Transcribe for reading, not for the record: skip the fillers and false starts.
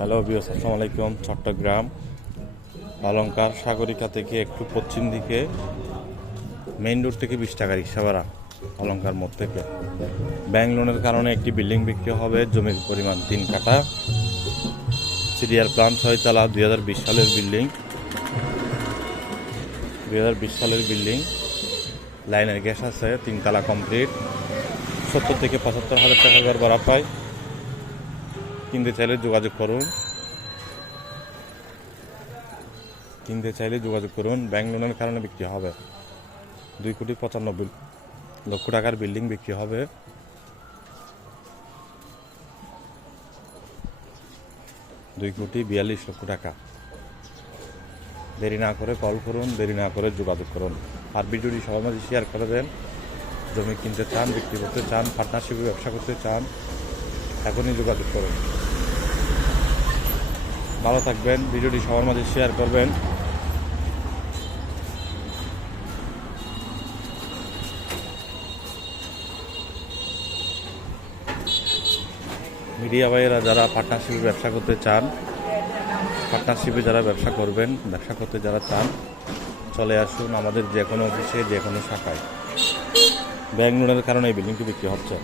Hello viewers, আসসালামু আলাইকুম। চট্টগ্রাম অলংকার সাগরিকা থেকে একটু পশ্চিম দিকে মেইন রোড থেকে 20 টাকা রিক্সা ভাড়া অলংকার মোড় থেকে। ব্যাংক লোনের কারণে একটি বিল্ডিং বিক্রি হবে, জমির পরিমাণ 3 কাঠা, সিরিয়ার প্ল্যান 6 তলা, 2020 সালের বিল্ডিং। 2020 সালের বিল্ডিং, লাইনের গ্যাস আছে, 3 তলা কমপ্লিট। 70 থেকে 75 হাজার টাকা ঘর ভাড়া পায়। কিনতে চাইলে যোগাযোগ করুন। ব্যাংক লোনের কারণে বিক্রি হবে। 2,95,00,000 টাকার বিল্ডিং বিক্রি হবে। 2,42,00,000 টাকা। দেরি না করে কল করুন, দেরি না করে যোগাযোগ করুন। আর ভিডিওটি সবার মাঝে শেয়ার করে দেন। জমি কিনতে চান, বিক্রি করতে চান, পার্টনারশিপে ব্যবসা করতে চান, এখনই যোগাযোগ করুন। ভালো থাকবেন। ভিডিওটি সবার মাঝে শেয়ার করবেন। মিডিয়া ভাইয়েরা যারা পার্টনারশিপে ব্যবসা করতে চান, পার্টনারশিপে যারা ব্যবসা করবেন, ব্যবসা করতে যারা চান, চলে আসুন আমাদের যে কোনো অফিসে, যে কোনো শাখায়। ব্যাংক লোনের কারণে এই বিল্ডিংটি বিক্রি হচ্ছে।